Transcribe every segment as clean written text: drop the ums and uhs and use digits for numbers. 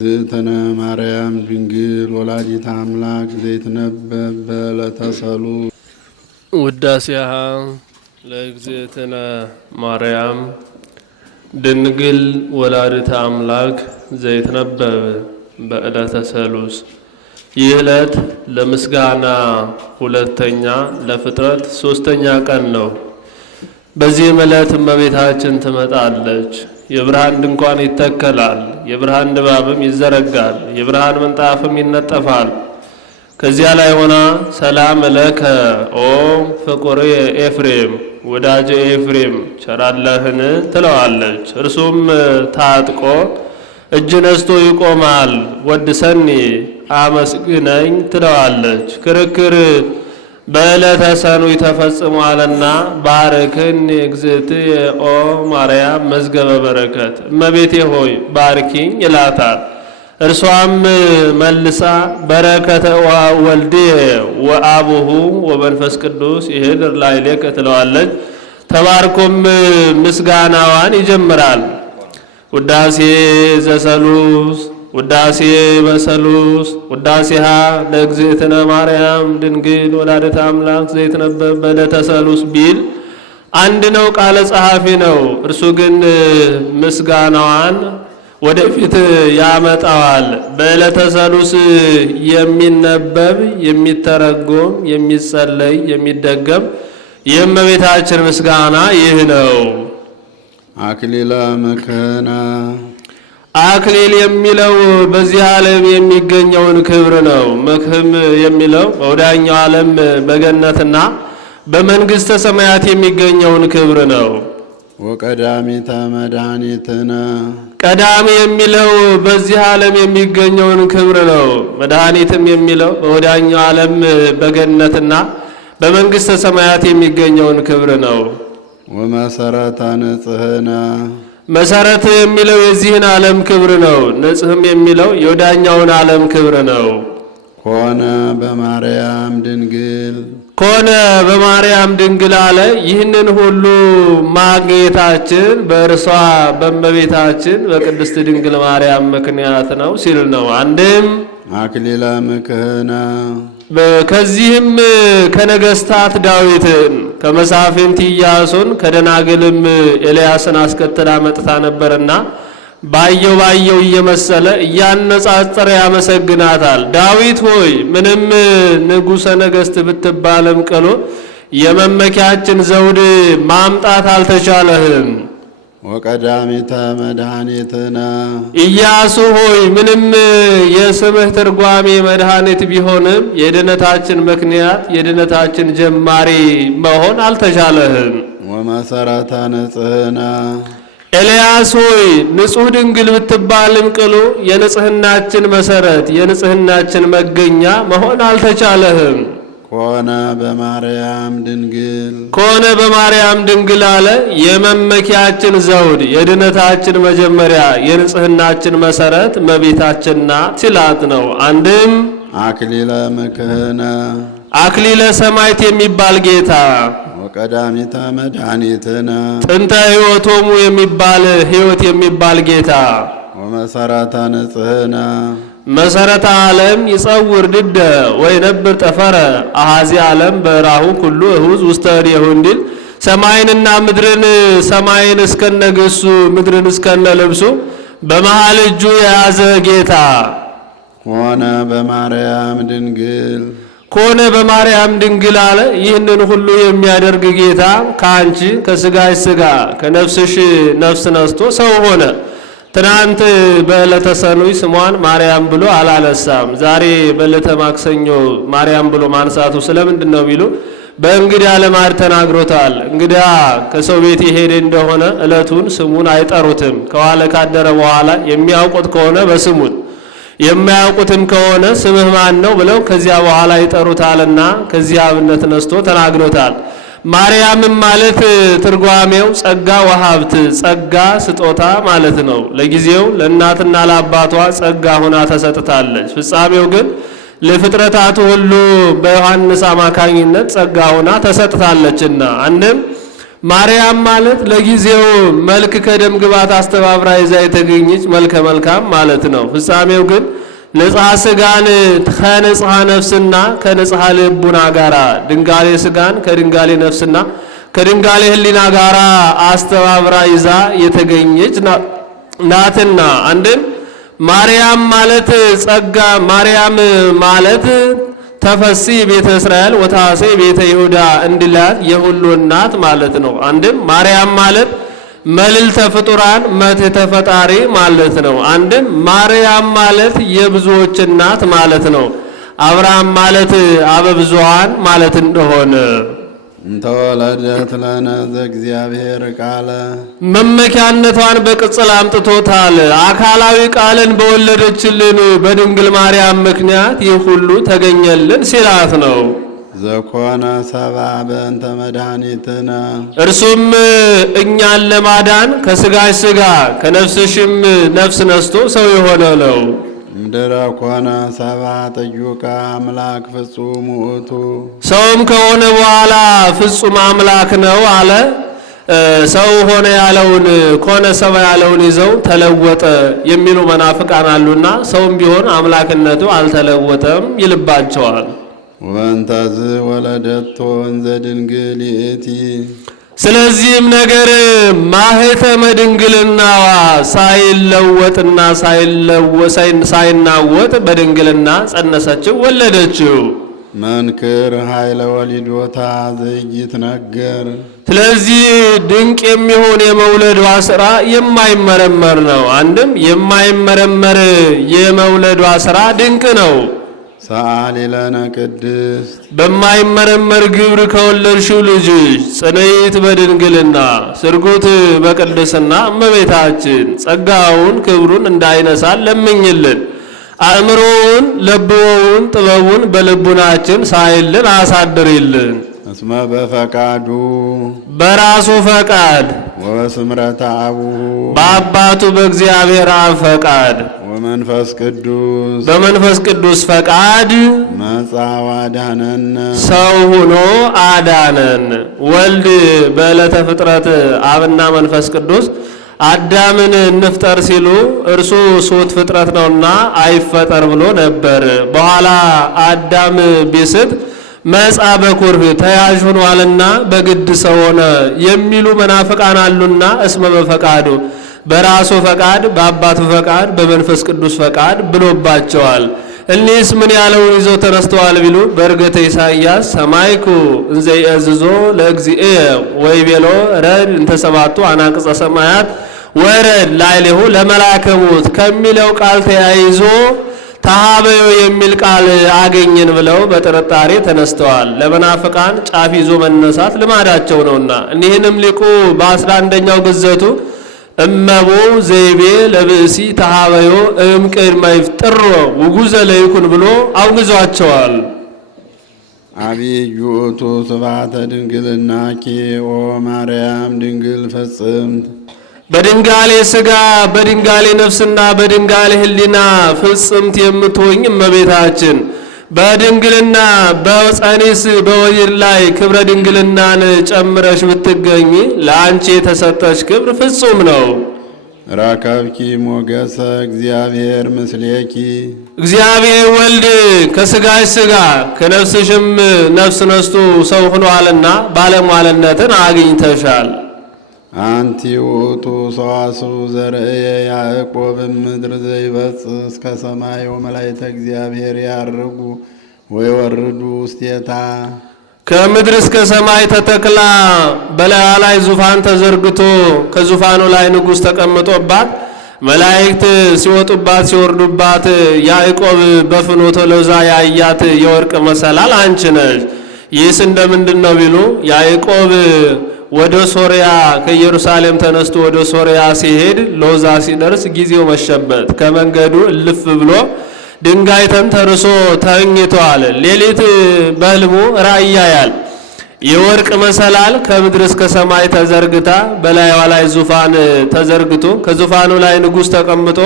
እግዝእትነ ማርያም ድንግል ወላዲተ አምላክ ዘይትነበብ በዕለተ ሰሉስ። ውዳሴሃ ለእግዝእትነ ማርያም ድንግል ወላዲተ አምላክ ዘይትነበብ በዕለተ ሰሉስ። ይህ ዕለት ለምስጋና ሁለተኛ፣ ለፍጥረት ሶስተኛ ቀን ነው። በዚህም ዕለት እመቤታችን ትመጣለች። የብርሃን ድንኳን ይተከላል፣ የብርሃን ድባብም ይዘረጋል፣ የብርሃን ምንጣፍም ይነጠፋል። ከዚያ ላይ ሆና ሰላም ለከ ኦ ፍቁር ኤፍሬም፣ ወዳጄ ኤፍሬም ቸራለህን ትለዋለች። እርሱም ታጥቆ እጅ ነስቶ ይቆማል። ወድሰኒ አመስግነኝ ትለዋለች። ክርክር በዕለተ ሰኑይ ተፈጽሟልና ባርክኒ እግዝእትየ ኦ ማርያም መዝገበ በረከት፣ እመቤቴ ሆይ ባርኪኝ ይላታል። እርሷም መልሳ በረከተ ወልድየ ወአቡሁ ወመንፈስ ቅዱስ ይህድር ላዕሌከ ትለዋለች። ተባርኮም ምስጋናዋን ይጀምራል። ውዳሴ ዘሰሉስ ውዳሴ በሰሉስ ውዳሴሃ ለእግዝእትነ ማርያም ድንግል ወላዲተ አምላክ ዘይትነበብ በዕለተ ሰሉስ ቢል አንድ ነው፣ ቃለ ጸሐፊ ነው። እርሱ ግን ምስጋናዋን ወደፊት ያመጣዋል። በዕለተ ሰሉስ የሚነበብ የሚተረጎም የሚጸለይ የሚደገም የእመቤታችን ምስጋና ይህ ነው። አክሊለ መከና አክሊል የሚለው በዚህ ዓለም የሚገኘውን ክብር ነው። መክህም የሚለው በወዲያኛው ዓለም በገነትና በመንግሥተ ሰማያት የሚገኘውን ክብር ነው። ወቀዳሚተ መድኃኒትነ ቀዳሚ የሚለው በዚህ ዓለም የሚገኘውን ክብር ነው። መድኃኒትም የሚለው በወዲያኛው ዓለም በገነትና በመንግሥተ ሰማያት የሚገኘውን ክብር ነው። ወመሰረተ ንጽሕነ መሰረት የሚለው የዚህን ዓለም ክብር ነው። ንጽሕም የሚለው የወዳኛውን ዓለም ክብር ነው። ኮነ በማርያም ድንግል ኮነ በማርያም ድንግል አለ። ይህንን ሁሉ ማግኘታችን በእርሷ በእመቤታችን በቅድስት ድንግል ማርያም ምክንያት ነው ሲል ነው። አንድም አክሊለ ምክህነ ከዚህም ከነገስታት ዳዊትን ከመሳፍንት ኢያሱን ከደናግልም ኤልያስን አስከትላ መጥታ ነበርና ባየው እየመሰለ እያነጻጸረ ያመሰግናታል። ዳዊት ሆይ ምንም ንጉሠ ነገሥት ብትባልም ቅሉ የመመኪያችን ዘውድ ማምጣት አልተቻለህም። ወቀዳሚተ መድኃኒትነ ኢያሱ ሆይ ምንም የስምህ ትርጓሜ መድኃኒት ቢሆንም የድነታችን ምክንያት የድነታችን ጀማሪ መሆን አልተቻለህም። ወመሰረተ ንጽሕነ ኤልያስ ሆይ ንጹሕ ድንግል ብትባልም ቅሉ የንጽሕናችን መሰረት የንጽሕናችን መገኛ መሆን አልተቻለህም። ኮነ በማርያም ድንግል ኮነ በማርያም ድንግል አለ። የመመኪያችን ዘውድ የድነታችን መጀመሪያ የንጽሕናችን መሰረት እመቤታችን ናት ሲላት ነው። አንድም አክሊለ ምክህነ አክሊለ ሰማዕት የሚባል ጌታ ወቀዳሚተ መድኃኒትነ ጥንተ ሕይወቶሙ የሚባል ሕይወት የሚባል ጌታ ወመሰረተ ንጽሕነ መሰረተ ዓለም ይጸውር ድደ ወይ ነብር ጠፈረ አሃዚ ዓለም በራሁ ኩሉ እሁዝ ውስተ እዴሁ እንዲል ሰማይንና ምድርን ሰማይን እስከነገሱ ምድርን እስከነ ልብሱ በመሃል እጁ የያዘ ጌታ ኮነ በማርያም ድንግል ኮነ በማርያም ድንግል አለ። ይህንን ሁሉ የሚያደርግ ጌታ ከአንቺ ከስጋሽ ስጋ ከነፍስሽ ነፍስ ነስቶ ሰው ሆነ። ትናንት በዕለተ ሰኑይ ስሟን ማርያም ብሎ አላነሳም። ዛሬ በዕለተ ማክሰኞ ማርያም ብሎ ማንሳቱ ስለምንድን ነው ቢሉ በእንግዳ ልማድ ተናግሮታል። እንግዳ ከሰው ቤት የሄደ እንደሆነ ዕለቱን ስሙን አይጠሩትም። ከዋለ ካደረ በኋላ የሚያውቁት ከሆነ በስሙን የማያውቁትም ከሆነ ስምህ ማን ነው ብለው ከዚያ በኋላ ይጠሩታልና ከዚያ አብነት ነስቶ ተናግሮታል። ማርያምም ማለት ትርጓሜው ጸጋ ወሀብት ጸጋ ስጦታ ማለት ነው። ለጊዜው ለእናትና ለአባቷ ጸጋ ሆና ተሰጥታለች። ፍጻሜው ግን ለፍጥረታቱ ሁሉ በዮሐንስ አማካኝነት ጸጋ ሆና ተሰጥታለችና አንድም ማርያም ማለት ለጊዜው መልክ ከደም ግባት አስተባብራ ይዛ የተገኘች መልከ መልካም ማለት ነው። ፍጻሜው ግን ንጽሐ ሥጋን ከንጽሐ ነፍስና ከንጽሐ ልቡና ጋራ ድንጋሌ ሥጋን ከድንጋሌ ነፍስና ከድንጋሌ ሕሊና ጋራ አስተባብራ ይዛ የተገኘች ናትና አንድም ማርያም ማለት ጸጋ ማርያም ማለት ተፈሲ ቤተ እስራኤል ወታሴ ቤተ ይሁዳ እንዲላት የሁሉ እናት ማለት ነው። አንድም ማርያም ማለት መልዕልተ ፍጡራን መትሕተ ፈጣሪ ማለት ነው። አንድም ማርያም ማለት የብዙዎች እናት ማለት ነው። አብርሃም ማለት አበ ብዙኃን ማለት እንደሆነ እንተወለደት ለነ ዘእግዚአብሔር ቃለ መመኪያነቷን በቅጽል አምጥቶታል። አካላዊ ቃልን በወለደችልን በድንግል ማርያም ምክንያት ይህ ሁሉ ተገኘልን ሲላት ነው። ዘኮነ ሰብአ በእንተ መድኃኒትነ እርሱም እኛን ለማዳን ከሥጋሽ ሥጋ ከነፍስሽም ነፍስ ነስቶ ሰው የሆነ ነው። ምድረ ኮነ ሰብአ ጥዩቀ አምላክ ፍጹም ውእቱ ሰውም ከሆነ በኋላ ፍጹም አምላክ ነው አለ። ሰው ሆነ ያለውን ኮነ ሰብአ ያለውን ይዘው ተለወጠ የሚሉ መናፍቃን አሉና ሰውም ቢሆን አምላክነቱ አልተለወጠም ይልባቸዋል። ወእንተዝ ወለደቶ እንዘ ድንግል ይእቲ ስለዚህም ነገር ማኅተመ ድንግልናዋ ሳይለወጥና ሳይናወጥ በድንግልና ጸነሰችው ወለደችው። መንክር ኃይለ ወሊዶታ ዘይትነገር ስለዚህ ድንቅ የሚሆን የመውለዷ ሥራ የማይመረመር ነው። አንድም የማይመረመር የመውለዷ ሥራ ድንቅ ነው። ሰአሊ ለነ ቅድስት በማይመረመር ግብር ከወለድሽው ልጅሽ ጽንዕት በድንግልና ስርጉት በቅድስና እመቤታችን ጸጋውን ክብሩን እንዳይነሳን ለምኝልን። አእምሮውን ለብወውን ጥበቡን በልቡናችን ሳይልን አሳድሪልን። እስመ በፈቃዱ በራሱ ፈቃድ ወስምረተ አቡሁ በአባቱ በእግዚአብሔር አብ ፈቃድ ወመንፈስ ቅዱስ በመንፈስ ቅዱስ ፈቃድ መጻ ወአዳነነ ሰው ሆኖ አዳነን። ወልድ በዕለተ ፍጥረት አብና መንፈስ ቅዱስ አዳምን እንፍጠር ሲሉ እርሱ ሶት ፍጥረት ነውና አይፈጠር ብሎ ነበር። በኋላ አዳም ቢስት መጻ በኩርህ ተያዥ ሆኗልና በግድ ሰው ሆነ የሚሉ መናፍቃን አሉና እስመ በፈቃዱ በራሱ ፈቃድ በአባቱ ፈቃድ በመንፈስ ቅዱስ ፈቃድ ብሎባቸዋል። እኒህስ ምን ያለውን ይዘው ተነስተዋል ቢሉ በእርገተ ኢሳይያስ ሰማይኩ እንዘ ይእዝዞ ለእግዚእየ ወይቤሎ ረድ እንተ ሰባቱ አናቅጸ ሰማያት ወረድ ላዕሌሁ ለመልአከ ሞት ከሚለው ቃል ተያይዞ ተሃበዮ የሚል ቃል አገኘን ብለው በጥርጣሬ ተነስተዋል። ለመናፍቃን ጫፍ ይዞ መነሳት ልማዳቸው ነውና እኒህንም ሊቁ በ11ኛው ግዘቱ እመቦ ዘይቤ ለብእሲ ተሃበዮ እምቅድመ ይፍጥሮ ውጉዘ ለይኩን ብሎ አውግዟቸዋል። አብይ ውእቱ ስብሐተ ድንግልናኪ ኦ ማርያም ድንግል ፍጽምት በድንጋሌ ሥጋ በድንጋሌ ነፍስና በድንጋሌ ሕሊና ፍጽምት የምትሆኝ እመቤታችን በድንግልና በጸኒስ በወሊድ ላይ ክብረ ድንግልናን ጨምረሽ ብትገኝ ለአንቺ የተሰጠሽ ክብር ፍጹም ነው። ረከብኪ ሞገሰ እግዚአብሔር ምስሌኪ እግዚአብሔር ወልድ ከሥጋሽ ሥጋ ከነፍስሽም ነፍስ ነስቶ ሰው ሆኗልና ባለሟልነትን አግኝተሻል። አንቲ ውእቱ ሰዋስው ዘርእየ ያዕቆብ ምድር ዘይበጽሕ እስከ ሰማይ ወመላእክተ እግዚአብሔር ያርጉ ወይወርዱ ውስቴታ ከምድር እስከ ሰማይ ተተክላ በላዩ ላይ ዙፋን ተዘርግቶ ከዙፋኑ ላይ ንጉሥ ተቀምጦባት መላእክት ሲወጡባት ሲወርዱባት ያዕቆብ በፍኖተ ሎዛ ያያት የወርቅ መሰላል አንቺ ነሽ። ይህስ እንደምንድን ነው ቢሉ ያዕቆብ ወደ ሶርያ ከኢየሩሳሌም ተነስቶ ወደ ሶርያ ሲሄድ ሎዛ ሲደርስ ጊዜው መሸበት። ከመንገዱ እልፍ ብሎ ድንጋይ ተንተርሶ ተኝቷል። ሌሊት በሕልሙ ራእይ ያያል። የወርቅ መሰላል ከምድር እስከ ሰማይ ተዘርግታ በላይዋ ላይ ዙፋን ተዘርግቶ ከዙፋኑ ላይ ንጉሥ ተቀምጦ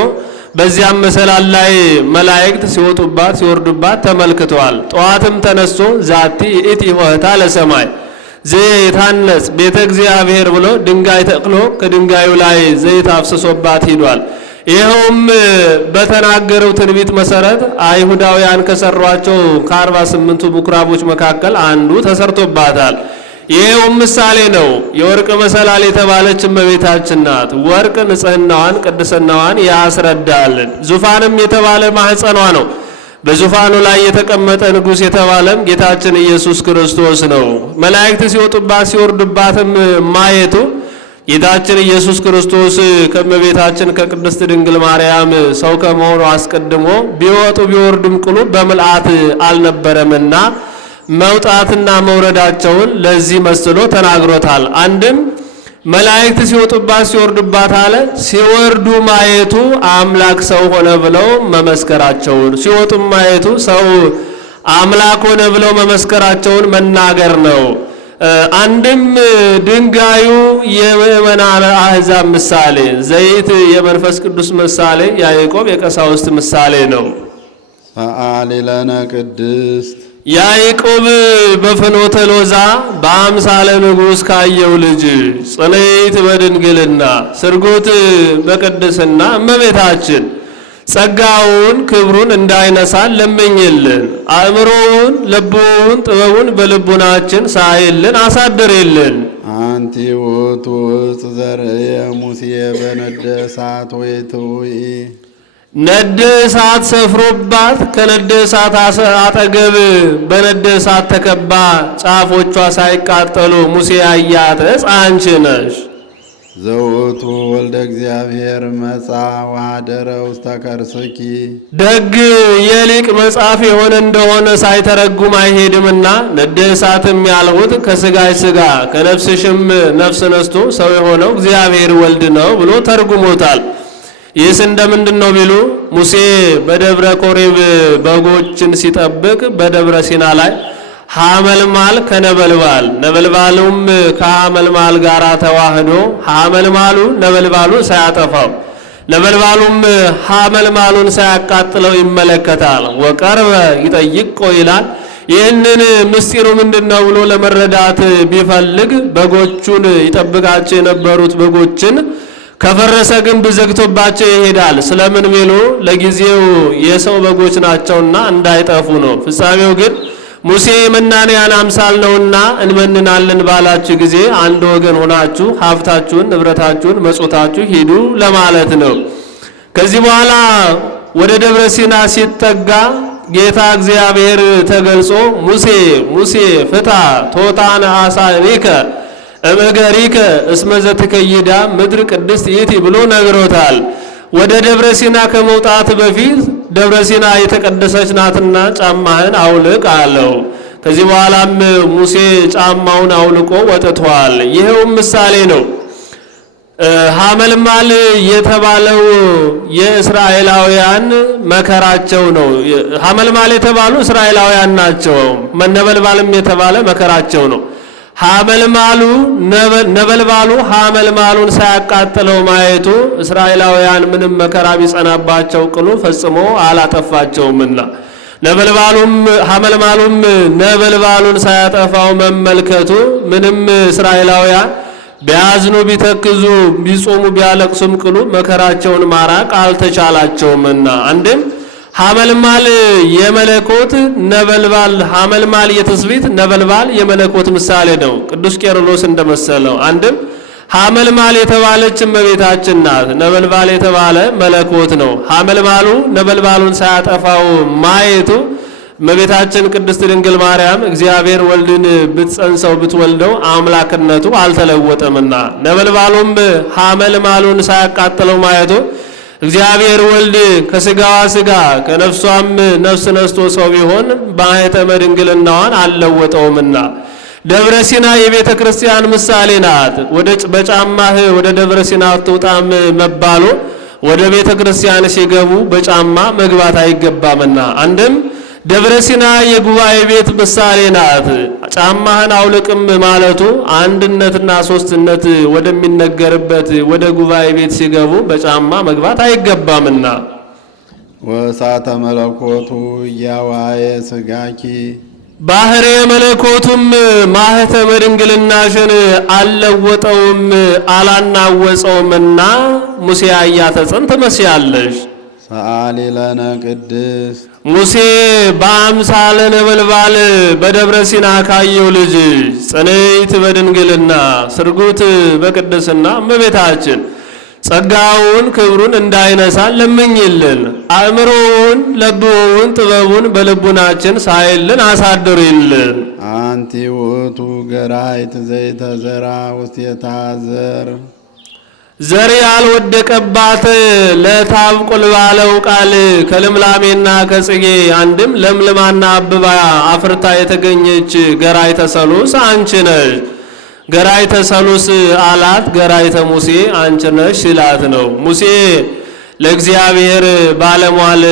በዚያም መሰላል ላይ መላእክት ሲወጡባት ሲወርዱባት ተመልክተዋል። ጠዋትም ተነስቶ ዛቲ ይእቲ ኆኅታ ለሰማይ ዘይታነጽ ቤተ እግዚአብሔር ብሎ ድንጋይ ተክሎ ከድንጋዩ ላይ ዘይት አፍስሶባት ሂዷል። ይኸውም በተናገረው ትንቢት መሰረት አይሁዳውያን ከሰሯቸው ከ48ቱ ምኩራቦች መካከል አንዱ ተሰርቶባታል። ይኸውም ምሳሌ ነው። የወርቅ መሰላል የተባለች እመቤታችን ናት። ወርቅ ንጽህናዋን ቅድስናዋን ያስረዳል። ዙፋንም የተባለ ማህፀኗ ነው። በዙፋኑ ላይ የተቀመጠ ንጉሥ የተባለም ጌታችን ኢየሱስ ክርስቶስ ነው። መላእክት ሲወጡባት ሲወርዱባትም ማየቱ ጌታችን ኢየሱስ ክርስቶስ ከእመቤታችን ከቅድስት ድንግል ማርያም ሰው ከመሆኑ አስቀድሞ ቢወጡ ቢወርዱም ቅሉ በምልአት አልነበረምና መውጣትና መውረዳቸውን ለዚህ መስሎ ተናግሮታል። አንድም መላእክት ሲወጡባት ሲወርዱባት አለ። ሲወርዱ ማየቱ አምላክ ሰው ሆነ ብለው መመስከራቸውን፣ ሲወጡ ማየቱ ሰው አምላክ ሆነ ብለው መመስከራቸውን መናገር ነው። አንድም ድንጋዩ የምእመናን አሕዛብ ምሳሌ፣ ዘይት የመንፈስ ቅዱስ ምሳሌ፣ ያዕቆብ የቀሳውስት ምሳሌ ነው። ሰአሊ ለነ ቅድስት ያዕቆብ በፍኖተ ሎዛ በአምሳለ ንጉሥ ካየው ልጅ ጽንዕት በድንግልና ስርጉት በቅድስና እመቤታችን ጸጋውን ክብሩን እንዳይነሳን ለምኝልን። አእምሮውን ልቡን ጥበቡን በልቡናችን ሳይልን አሳድርልን። አንቲ ውእቱ ዕፅ ዘርእየ ሙሴ በነደ እሳት ወይትውኢ ነደ እሳት ሰፍሮባት ከነደ እሳት አጠገብ በነደ እሳት ተከባ ጫፎቿ ሳይቃጠሉ ሙሴ ያያት ዕፅ አንቺ ነሽ። ዘውእቱ ወልደ እግዚአብሔር መጻ ወኀደረ ውስተ ከርስኪ ደግ የሊቅ መጽሐፍ የሆነ እንደሆነ ሳይተረጉም አይሄድምና ነደ እሳትም ያልሁት ከሥጋሽ ሥጋ ከነፍስሽም ነፍስ ነስቶ ሰው የሆነው እግዚአብሔር ወልድ ነው ብሎ ተርጉሞታል። ይህስ እንደምንድን ነው ቢሉ ሙሴ በደብረ ኮሬብ በጎችን ሲጠብቅ በደብረ ሲና ላይ ሐመልማል ከነበልባል ነበልባሉም ከሐመልማል ጋር ተዋህዶ ሐመልማሉ ነበልባሉን ሳያጠፋው ነበልባሉም ሐመልማሉን ሳያቃጥለው ይመለከታል። ወቀርበ ይጠይቆ ይላል። ይህንን ምስጢሩ ምንድነው ብሎ ለመረዳት ቢፈልግ በጎቹን ይጠብቃቸው የነበሩት በጎችን ከፈረሰ ግንብ ዘግቶባቸው ይሄዳል። ስለምን ቢሉ ለጊዜው የሰው በጎች ናቸውና እንዳይጠፉ ነው። ፍጻሜው ግን ሙሴ የመናንያን አምሳል ነውና እንመንናለን ባላችሁ ጊዜ አንድ ወገን ሆናችሁ ሀብታችሁን ንብረታችሁን መጾታችሁ ሂዱ ለማለት ነው። ከዚህ በኋላ ወደ ደብረ ሲና ሲጠጋ ጌታ እግዚአብሔር ተገልጾ ሙሴ ሙሴ ፍታ ቶታነ አሳሪከ እመገሪከ እስመ ዘትከይዳ ምድር ቅድስት ይእቲ ብሎ ነግሮታል። ወደ ደብረ ሲና ከመውጣት በፊት ደብረ ሲና የተቀደሰች ናትና ጫማህን አውልቅ አለው። ከዚህ በኋላም ሙሴ ጫማውን አውልቆ ወጥቷል። ይሄውም ምሳሌ ነው። ሐመልማል የተባለው የእስራኤላውያን መከራቸው ነው። ሐመልማል የተባሉ እስራኤላውያን ናቸው። ነበልባልም የተባለ መከራቸው ነው። ሐመልማሉ ነበልባሉ ሐመልማሉን ሳያቃጥለው ማየቱ እስራኤላውያን ምንም መከራ ቢጸናባቸው ቅሉ ፈጽሞ አላጠፋቸውምና ነበልባሉም ሐመልማሉም ነበልባሉን ሳያጠፋው መመልከቱ ምንም እስራኤላውያን ቢያዝኑ ቢተክዙ ቢጾሙ ቢያለቅሱም ቅሉ መከራቸውን ማራቅ አልተቻላቸውምና አንድም ሐመልማል የመለኮት ነበልባል ሐመልማል የትስብእት ነበልባል የመለኮት ምሳሌ ነው። ቅዱስ ቄርሎስ እንደመሰለው አንድም ሐመልማል የተባለች እመቤታችን ናት። ነበልባል የተባለ መለኮት ነው። ሐመልማሉ ነበልባሉን ሳያጠፋው ማየቱ እመቤታችን ቅድስት ድንግል ማርያም እግዚአብሔር ወልድን ብትጸንሰው ብትወልደው አምላክነቱ አልተለወጠምና ነበልባሉም ሐመልማሉን ሳያቃጥለው ማየቱ እግዚአብሔር ወልድ ከሥጋዋ ሥጋ ከነፍሷም ነፍስ ነስቶ ሰው ቢሆን በማኅተመ ድንግልናዋን አልለወጠውምና ደብረ ሲና የቤተ ክርስቲያን ምሳሌ ናት። በጫማህ ወደ ደብረ ሲና አትውጣም መባሉ ወደ ቤተ ክርስቲያን ሲገቡ በጫማ መግባት አይገባምና አንድም ደብረ ሲና የጉባኤ ቤት ምሳሌ ናት። ጫማህን አውልቅም ማለቱ አንድነትና ሶስትነት ወደሚነገርበት ወደ ጉባኤ ቤት ሲገቡ በጫማ መግባት አይገባምና ወእሳተ መለኮቱ እያዋየ ሥጋኪ ባህሬ መለኮቱም ማህተመ ድንግልናሽን አልለወጠውም አላናወጸውምና ሙሴ አያተጽን ትመስያለሽ። ሰአሊ ለነ ቅድስት ሙሴ በአምሳለ ነበልባል በደብረ ሲና ካየው ልጅ ጽንዕት በድንግልና ስርጉት በቅድስና እመቤታችን ጸጋውን ክብሩን እንዳይነሳን ለምኝልን። አእምሮውን ለብዎውን ጥበቡን በልቡናችን ሳይልን አሳድሪልን። አንቲ ውእቱ ገራይት ዘይተዘራ ውስቴታ ዘር ያልወደቀባት ለታብቁል ባለው ቃል ከልምላሜና ከጽጌ አንድም ለምልማና አብባ አፍርታ የተገኘች ገራይተ ሰሉስ አንቺ ነሽ። ገራይተ ሰሉስ አላት ገራይተ ሙሴ አንቺ ነሽ ሲላት ነው። ሙሴ ለእግዚአብሔር ባለሟል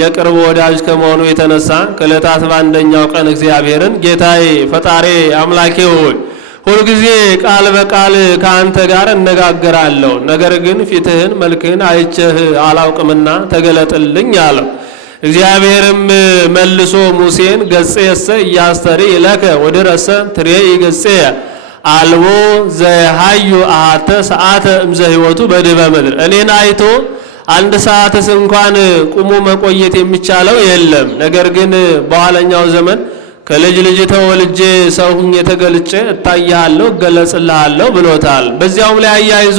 የቅርብ ወዳጅ ከመሆኑ የተነሳ ከዕለታት በአንደኛው ቀን እግዚአብሔርን ጌታዬ ፈጣሪ አምላኬ ሆይ ሁልጊዜ ቃል በቃል ከአንተ ጋር እነጋገራለሁ፣ ነገር ግን ፊትህን መልክህን አይቼህ አላውቅምና ተገለጥልኝ አለው። እግዚአብሔርም መልሶ ሙሴን ገጼሰ እያስተሪ ለከ ወድረሰ ትሬኢ ገጼ አልቦ ዘሃዩ አሐተ ሰዓተ እምዘ ሕይወቱ በድበ ምድር። እኔን አይቶ አንድ ሰዓትስ እንኳን ቁሞ መቆየት የሚቻለው የለም፣ ነገር ግን በኋለኛው ዘመን ከልጅ ልጅ ተወልጄ ሰው ሁኜ ተገልጬ እታያለሁ እገለጽልሃለሁ ብሎታል። በዚያውም ላይ አያይዞ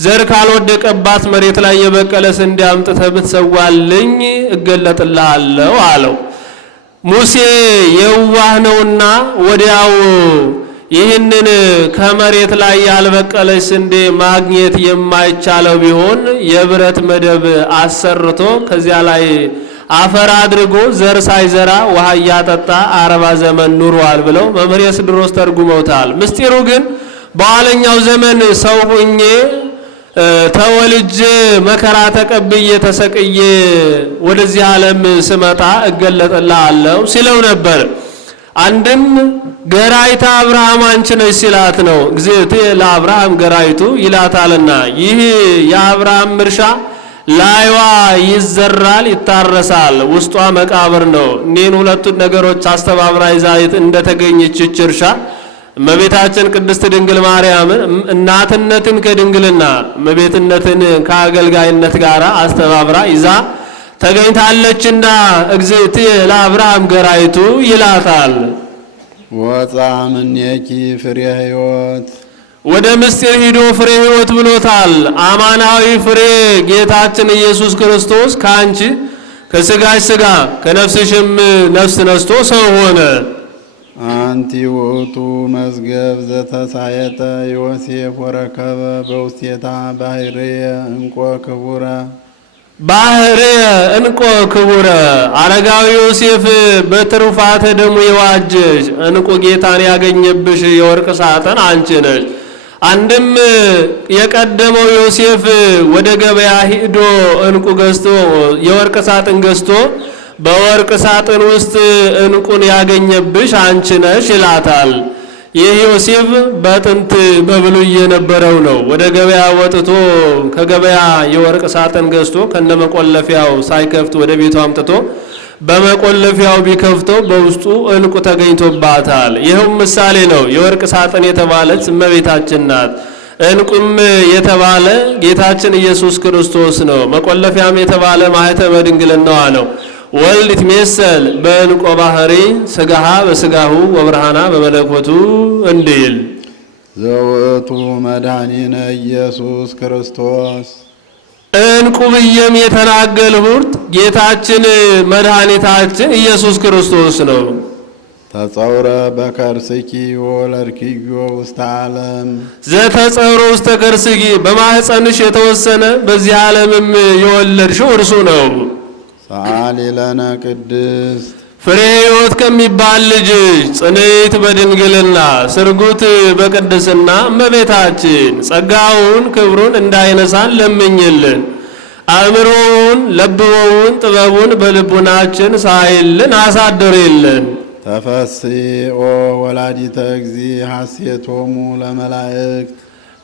ዘር ካልወደቀባት መሬት ላይ የበቀለ ስንዴ አምጥተህ ብትሰዋልኝ እገለጥልሃለሁ አለው። ሙሴ የዋህ ነውና ወዲያው ይህንን ከመሬት ላይ ያልበቀለች ስንዴ ማግኘት የማይቻለው ቢሆን የብረት መደብ አሰርቶ ከዚያ ላይ አፈር አድርጎ ዘር ሳይዘራ ውሃ እያጠጣ 40 ዘመን ኑሯል ብለው መምህር የስድሮስ ተርጉመውታል። ምስጢሩ ግን በኋለኛው ዘመን ሰው ሁኜ ተወልጄ መከራ ተቀብዬ ተሰቅዬ ወደዚህ ዓለም ስመጣ እገለጥልሃለሁ ሲለው ነበር። አንድም ገራይታ አብርሃም አንቺ ነሽ ሲላት ነው። እግዚእትየ ለአብርሃም ገራይቱ ይላታልና ይህ የአብርሃም እርሻ ላይዋ ይዘራል ይታረሳል፣ ውስጧ መቃብር ነው። እኒህን ሁለቱን ነገሮች አስተባብራ ይዛ እንደተገኘች እርሻ እመቤታችን ቅድስት ድንግል ማርያምን እናትነትን ከድንግልና እመቤትነትን ከአገልጋይነት ጋር አስተባብራ ይዛ ተገኝታለችና እግዚእትየ ለአብርሃም ገራይቱ ይላታል። ወፃ እምኔኪ ፍሬ ሕይወት ወደ ምስጢር ሂዶ ፍሬ ሕይወት ብሎታል። አማናዊ ፍሬ ጌታችን ኢየሱስ ክርስቶስ ከአንቺ ከስጋሽ ስጋ ከነፍስሽም ነፍስ ነስቶ ሰው ሆነ። አንቲ ውእቱ መዝገብ ዘተሳየጠ ዮሴፍ ወረከበ በውስቴታ ባህርየ እንቆ ክቡረ ባህርየ እንቆ ክቡረ አረጋዊ ዮሴፍ በትሩፋተ ደሙ የዋጀሽ እንቁ ጌታን ያገኘብሽ የወርቅ ሳጥን አንቺ ነሽ። አንድም የቀደመው ዮሴፍ ወደ ገበያ ሂዶ እንቁ ገዝቶ የወርቅ ሳጥን ገዝቶ በወርቅ ሳጥን ውስጥ እንቁን ያገኘብሽ አንቺ ነሽ ይላታል። ይህ ዮሴፍ በጥንት በብሉይ የነበረው ነው። ወደ ገበያ ወጥቶ ከገበያ የወርቅ ሳጥን ገዝቶ ከነመቆለፊያው ሳይከፍት ወደ ቤቱ አምጥቶ በመቆለፊያው ቢከፍቶ በውስጡ እንቁ ተገኝቶባታል። ይህም ምሳሌ ነው። የወርቅ ሳጥን የተባለች እመቤታችን ናት። እንቁም የተባለ ጌታችን ኢየሱስ ክርስቶስ ነው። መቆለፊያም የተባለ ማኅተመ ድንግልናዋ ነው። ወልድ ይትሜሰል በእንቆ ባህሪ ስጋሃ በስጋሁ ወብርሃና በመለኮቱ እንዲል ዘውእቱ መድኃኒነ ኢየሱስ ክርስቶስ እንቁ ብዬም የተናገልሁት ጌታችን መድኃኒታችን ኢየሱስ ክርስቶስ ነው። ተጸውረ በከርስኪ ወለድኪዮ ውስተ ዓለም ዘተጸውረ ውስተ ከርስኪ በማኅፀንሽ የተወሰነ በዚህ ዓለምም የወለድሽው እርሱ ነው። ሰአሊ ለነ ቅድስት ፍሬ ሕይወት ከሚባል ልጅሽ ጽንዕት በድንግልና ስርጉት በቅድስና እመቤታችን ጸጋውን ክብሩን እንዳይነሳን ለምኝልን። አእምሮውን ለብቦውን ጥበቡን በልቡናችን ሳይልን አሳድሪልን። ተፈሥኦ ወላዲተ እግዚእ ሐሴቶሙ ለመላእክት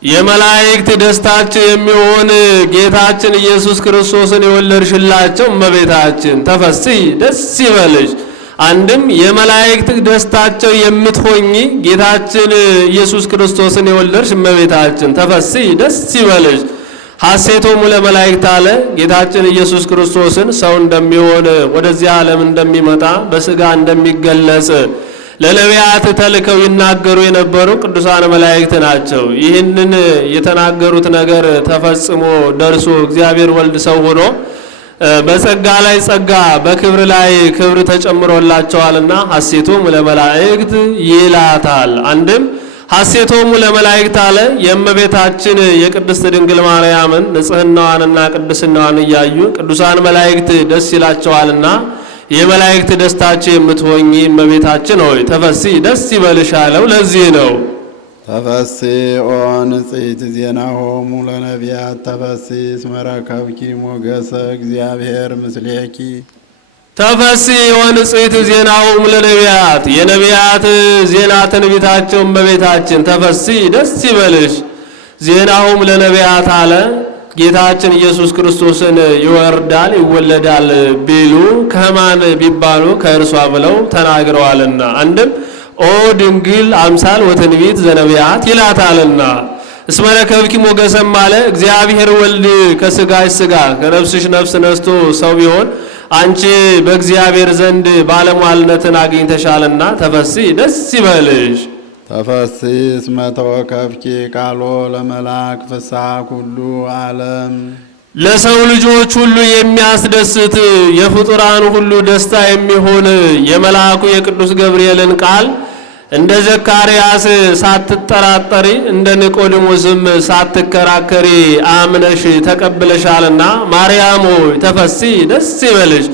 የመላእክት ደስታቸው የሚሆን ጌታችን ኢየሱስ ክርስቶስን የወለድሽላቸው እመቤታችን ተፈሥሒ ደስ ይበልሽ። አንድም የመላእክት ደስታቸው የምትሆኚ ጌታችን ኢየሱስ ክርስቶስን የወለድሽ እመቤታችን ተፈሥሒ ደስ ይበልሽ። ሐሴቶሙ ለመላእክት አለ ጌታችን ኢየሱስ ክርስቶስን ሰው እንደሚሆን ወደዚህ ዓለም እንደሚመጣ በሥጋ እንደሚገለጽ ለነቢያት ተልከው ይናገሩ የነበሩ ቅዱሳን መላእክት ናቸው። ይህንን የተናገሩት ነገር ተፈጽሞ ደርሶ እግዚአብሔር ወልድ ሰው ሆኖ በጸጋ ላይ ጸጋ በክብር ላይ ክብር ተጨምሮላቸዋልና ሐሴቶሙ ለመላእክት ይላታል። አንድም ሐሴቶሙ ለመላእክት አለ የእመቤታችን የቅድስት ድንግል ማርያምን ንጽሕናዋንና ቅድስናዋን እያዩ ቅዱሳን መላእክት ደስ ይላቸዋልና የመላእክት ደስታቸው የምትሆኚ እመቤታችን ሆይ ተፈሥሒ ደስ ይበልሽ አለው። ለዚህ ነው ተፈሥሒ ኦ ንጽሕት ዜናሆሙ ለነቢያት ተፈሥሒ እስመ ረከብኪ ሞገሰ እግዚአብሔር ምስሌኪ። ተፈሥሒ ኦ ንጽሕት ዜናሆሙ ለነቢያት የነቢያት ዜና ትንቢታቸው እመቤታችን ተፈሥሒ ደስ ይበልሽ። ዜናሆሙ ለነቢያት አለ ጌታችን ኢየሱስ ክርስቶስን ይወርዳል ይወለዳል ቢሉ ከማን ቢባሉ ከእርሷ ብለው ተናግረዋልና አንድም ኦ ድንግል አምሳል ወትንቢት ዘነቢያት ይላታልና። እስመ ረከብኪ ሞገሰም አለ እግዚአብሔር ወልድ ከሥጋሽ ሥጋ ከነፍስሽ ነፍስ ነስቶ ሰው ቢሆን አንቺ በእግዚአብሔር ዘንድ ባለሟልነትን አግኝተሻልና ተፈሥሒ ደስ ይበልሽ። ተፈሥሒ እስመ ተወከፍኪ ቃሎ ለመልአክ ፍስሐ ኩሉ ዓለም። ለሰው ልጆች ሁሉ የሚያስደስት የፍጡራን ሁሉ ደስታ የሚሆን የመልአኩ የቅዱስ ገብርኤልን ቃል እንደ ዘካርያስ ሳትጠራጠሪ እንደ ኒቆዲሞስም ሳትከራከሪ አምነሽ ተቀብለሻልና ማርያም ሆይ ተፈሥሒ ደስ ይበልሽ።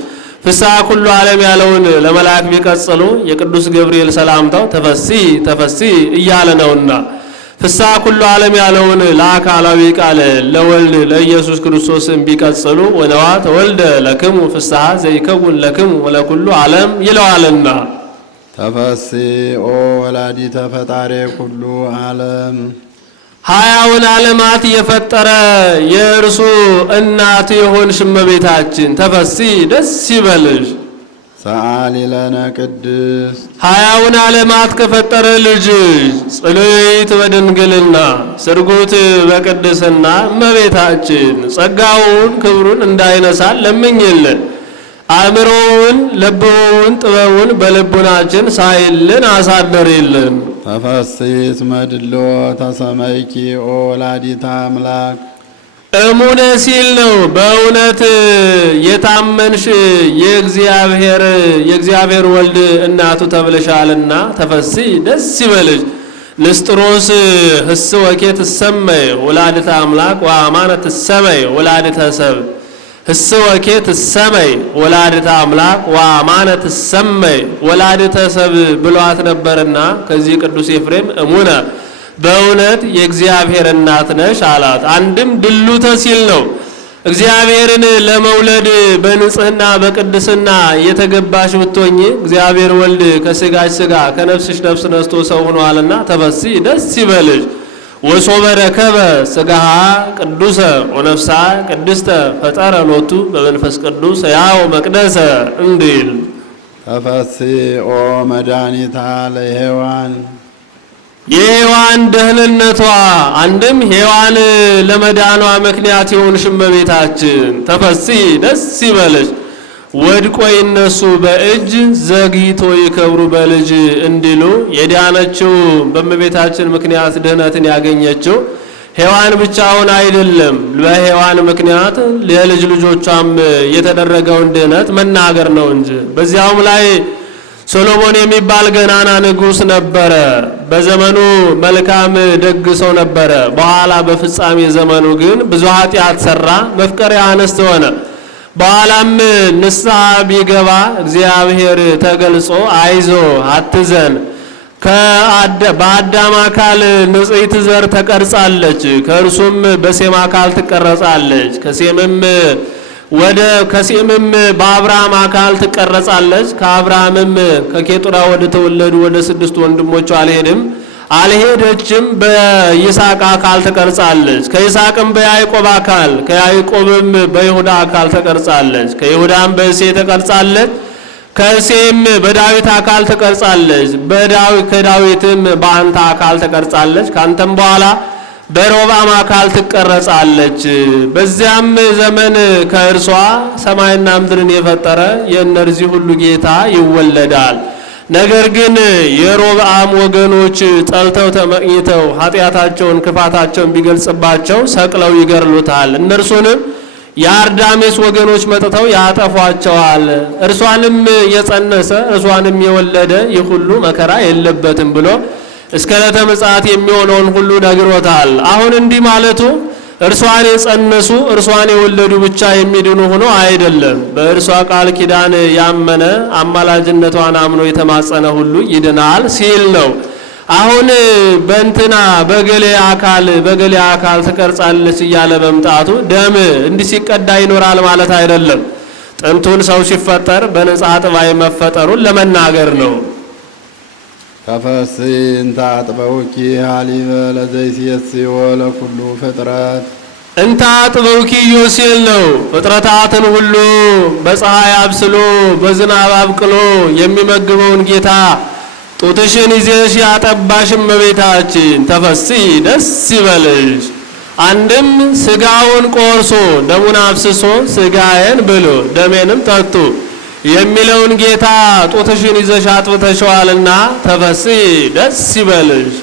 ፍስሐ ኩሉ ዓለም ያለውን ለመልአክ ቢቀጽሉ የቅዱስ ገብርኤል ሰላምታው ተፈሥሒ ተፈሥሒ እያለ ነውና ፍስሐ ኩሉ ዓለም ያለውን ለአካላዊ ቃል ለወልድ ለኢየሱስ ክርስቶስን ቢቀጽሉ ወነዋ ተወልደ ለክሙ ፍስሐ ዘይከውን ለክሙ ወለኩሉ ዓለም ይለዋልና። ተፈሥሒ ኦ ወላዲተ ፈጣሪ ኩሉ ዓለም ሀያውን ዓለማት የፈጠረ የእርሱ እናት የሆንሽ እመቤታችን ተፈሥሒ ደስ ይበልሽ። ሰአሊ ለነ ቅድስት ሀያውን ዓለማት ከፈጠረ ልጅ ጽልይት በድንግልና ስርጉት በቅድስና እመቤታችን ጸጋውን ክብሩን እንዳይነሳን ለምኝልን። አእምሮውን ለብቦውን ጥበቡን በልቡናችን ሳይልን አሳደሪልን። ተፈሥሒ እስመ ድሎ ተሰመይኪ ኦ ወላዲተ አምላክ እሙነ ሲል ነው። በእውነት የታመንሽ የእግዚአብሔር ወልድ እናቱ ተብለሻልና ተፈሥሒ ደስ ይበልሽ። ንስጥሮስ ህስወኬ ትሰመይ ወላዲተ አምላክ ወአማነ ትሰመይ ወላዲተ ሰብ ህስወኬ ትሰመይ ወላዲተ አምላክ ወአማነ ትሰመይ ወላዲተ ሰብ ብሏት ነበርና ከዚህ ቅዱስ ኤፍሬም እሙነ በእውነት የእግዚአብሔር እናት ነሽ አላት። አንድም ድሉተ ሲል ነው። እግዚአብሔርን ለመውለድ በንጽህና በቅድስና የተገባሽ ብትሆኚ እግዚአብሔር ወልድ ከሥጋሽ ሥጋ ከነፍስሽ ነፍስ ነስቶ ሰው ሆኗልና ተፈሥሒ ደስ ይበልሽ። ወሶበ ረከበ ሥጋሃ ቅዱሰ ወነፍሳ ቅድስተ ፈጠረ ሎቱ በመንፈስ ቅዱስ ያው መቅደሰ እንዲል ተፈሥሒ ኦ መድኃኒታ ለሔዋን የሔዋን ደህንነቷ አንድም ሔዋን ለመዳኗ ምክንያት የሆንሽ እመቤታችን ተፈሥሒ ደስ ይበልሽ። ወድቆ ይነሱ በእጅ ዘግይቶ ይከብሩ በልጅ እንዲሉ የዳነችው በእመቤታችን ምክንያት ድህነትን ያገኘችው ሔዋን ብቻውን አይደለም። በሔዋን ምክንያት ለልጅ ልጆቿም የተደረገውን ድህነት መናገር ነው እንጂ። በዚያውም ላይ ሶሎሞን የሚባል ገናና ንጉሥ ነበረ። በዘመኑ መልካም ደግ ሰው ነበረ። በኋላ በፍጻሜ ዘመኑ ግን ብዙ ኃጢአት ሰራ፣ መፍቀሪያ አንስት ሆነ። በኋላም ንስሐ ቢገባ እግዚአብሔር ተገልጾ አይዞ አትዘን፣ በአዳም አካል ንጽሕት ዘር ተቀርጻለች፣ ከእርሱም በሴም አካል ትቀረጻለች፣ ከሴምም በአብርሃም አካል ትቀረጻለች፣ ከአብርሃምም ከኬጡራ ወደ ተወለዱ ወደ 6 ወንድሞቹ አልሄደችም፣ በይስሐቅ አካል ተቀርጻለች፣ ከይስሐቅም በያዕቆብ አካል፣ ከያዕቆብም በይሁዳ አካል ተቀርጻለች፣ ከይሁዳም በእሴይ ተቀርጻለች፣ ከእሴይም በዳዊት አካል ትቀርጻለች፣ ከዳዊትም በአንተ አካል ትቀርጻለች፣ ካንተም በኋላ በሮብዓም አካል ትቀረጻለች። በዚያም ዘመን ከእርሷ ሰማይና ምድርን የፈጠረ የእነዚህ ሁሉ ጌታ ይወለዳል። ነገር ግን የሮብዓም ወገኖች ጠልተው ተመቅኝተው ኃጢአታቸውን ክፋታቸውን ቢገልጽባቸው ሰቅለው ይገርሉታል። እነርሱንም የአርዳሜስ ወገኖች መጥተው ያጠፏቸዋል። እርሷንም የጸነሰ እርሷንም የወለደ ይህ ሁሉ መከራ የለበትም ብሎ እስከ ዕለተ ምጽአት የሚሆነውን ሁሉ ነግሮታል። አሁን እንዲህ ማለቱ እርሷን የጸነሱ እርሷን የወለዱ ብቻ የሚድኑ ሆኖ አይደለም። በእርሷ ቃል ኪዳን ያመነ አማላጅነቷን አምኖ የተማጸነ ሁሉ ይድናል ሲል ነው። አሁን በእንትና በገሌ አካል ትቀርጻለች እያለ መምጣቱ ደም እንዲህ ሲቀዳ ይኖራል ማለት አይደለም። ጥንቱን ሰው ሲፈጠር በንጽሐ ጥባይ መፈጠሩን ለመናገር ነው። ተፈሥሒ እንተ አጥበውኪ ሀሊበ ለዘይሴስዮ ለኩሉ ፍጥረት እንተ አጥበውኪ ሲል ነው። ፍጥረታትን ሁሉ በፀሐይ አብስሎ በዝናብ አብቅሎ የሚመግበውን ጌታ ጡትሽን ይዘሽ ያጠባሽ እመቤታችን ተፈሥሒ ደስ ይበልሽ። አንድም ስጋውን ቆርሶ ደሙን አፍስሶ ስጋዬን ብሉ ደሜንም ጠጡ የሚለውን ጌታ ጡትሽን ይዘሽ አጥብተሽዋልና ተፈሥሒ ደስ ይበልሽ።